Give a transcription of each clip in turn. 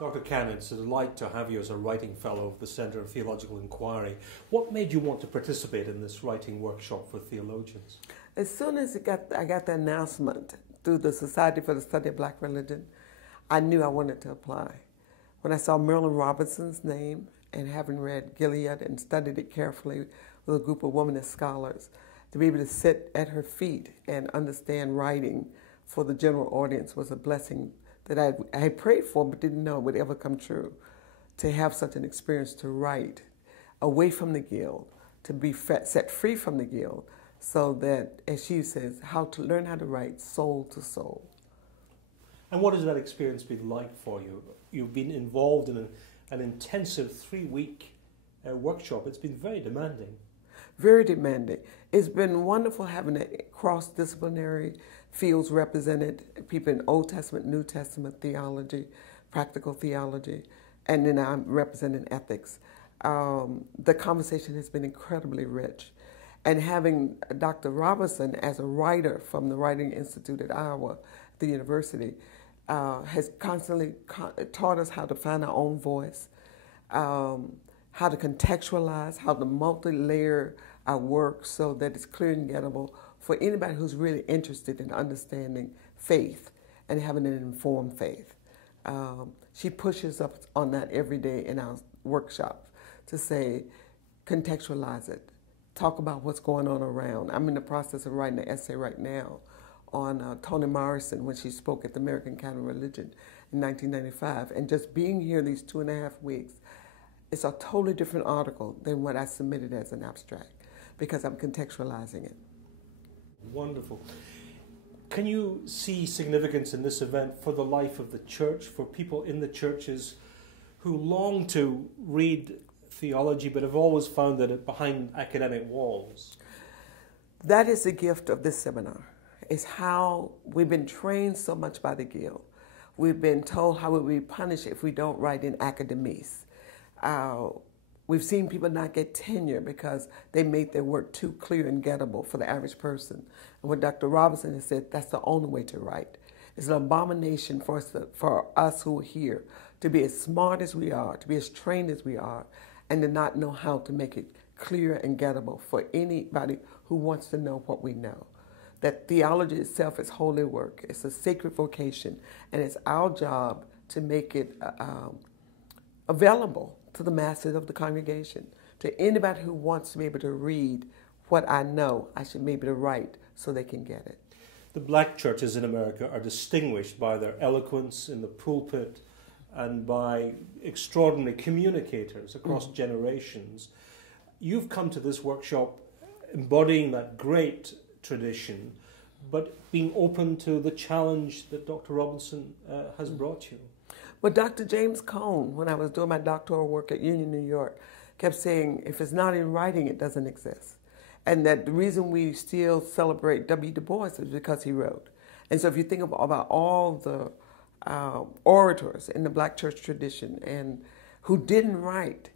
Dr. Canon, it's a delight to have you as a writing fellow of the Center of Theological Inquiry. What made you want to participate in this writing workshop for theologians? As soon as I got the announcement through the Society for the Study of Black Religion, I knew I wanted to apply. When I saw Marilynne Robinson's name, and having read Gilead and studied it carefully with a group of women scholars, to be able to sit at her feet and understand writing for the general audience was a blessing that I had prayed for but didn't know would ever come true. To have such an experience to write away from the guild, to be set free from the guild, so that, as she says, learn how to write soul to soul. And what has that experience been like for you? You've been involved in an intensive 3-week workshop. It's been very demanding. Very demanding. It's been wonderful having cross-disciplinary fields represented, people in Old Testament, New Testament theology, practical theology, and then I'm representing ethics. The conversation has been incredibly rich. And having Dr. Robinson as a writer from the Writing Institute at Iowa, the university, has constantly taught us how to find our own voice, how to contextualize, how to multi-layer our work so that it's clear and gettable for anybody who's really interested in understanding faith and having an informed faith. She pushes up on that every day in our workshops to say, contextualize it, talk about what's going on around. I'm in the process of writing an essay right now on Toni Morrison when she spoke at the American Canon of Religion in 1995. And just being here these 2.5 weeks, it's a totally different article than what I submitted as an abstract because I'm contextualizing it. Wonderful. Can you see significance in this event for the life of the church, for people in the churches who long to read theology but have always found that behind academic walls? That is the gift of this seminar. It's how we've been trained so much by the Guild. We've been told how we will be punished if we don't write in academies. We've seen people not get tenure because they made their work too clear and gettable for the average person. And what Dr. Robinson has said, that's the only way to write. It's an abomination for us who are here to be as smart as we are, to be as trained as we are, and to not know how to make it clear and gettable for anybody who wants to know what we know. That theology itself is holy work. It's a sacred vocation, and it's our job to make it available to the masses of the congregation. To anybody who wants to be able to read what I know, I should be able to write so they can get it. The black churches in America are distinguished by their eloquence in the pulpit and by extraordinary communicators across generations. You've come to this workshop embodying that great tradition, but being open to the challenge that Dr. Robinson has brought you. But Dr. James Cone, when I was doing my doctoral work at Union, New York, kept saying, if it's not in writing, it doesn't exist. And that the reason we still celebrate W. Du Bois is because he wrote. And so if you think about all the orators in the black church tradition and who didn't write,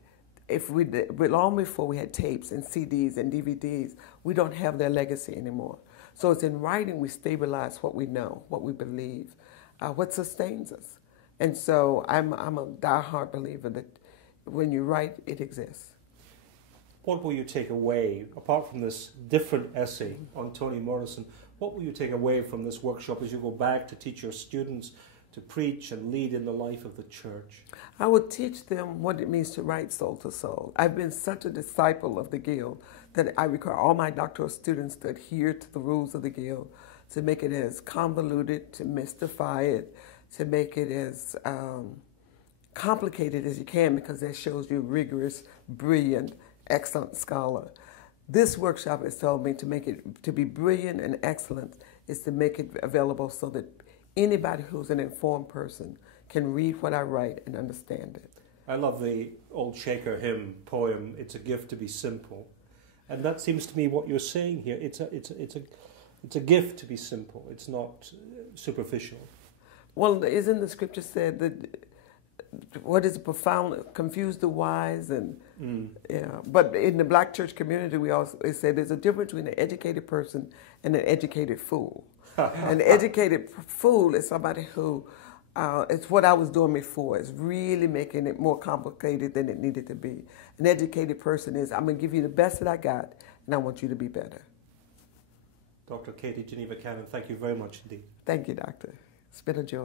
long before we had tapes and CDs and DVDs, we don't have their legacy anymore. So it's in writing we stabilize what we know, what we believe, what sustains us. And so I'm a diehard believer that when you write, it exists. What will you take away, apart from this different essay on Toni Morrison, what will you take away from this workshop as you go back to teach your students to preach and lead in the life of the church? I would teach them what it means to write soul to soul. I've been such a disciple of the Guild that I require all my doctoral students to adhere to the rules of the Guild, to make it as convoluted, to mystify it, to make it as complicated as you can, because that shows you rigorous, brilliant, excellent scholar. This workshop has told me to be brilliant and excellent is to make it available so that anybody who's an informed person can read what I write and understand it. I love the old Shaker hymn poem, "It's a gift to be simple." And that seems to me what you're saying here. It's a gift to be simple. It's not superficial. Well, isn't the scripture said that what is profound, confuse the wise, and yeah. But in the black church community, we also say there's a difference between an educated person and an educated fool. An educated fool is somebody who It's what I was doing before. It's really making it more complicated than it needed to be. An educated person is, I'm going to give you the best that I got, and I want you to be better. Dr. Katie Geneva Canon, thank you very much indeed. Thank you, Doctor. It's been a joy.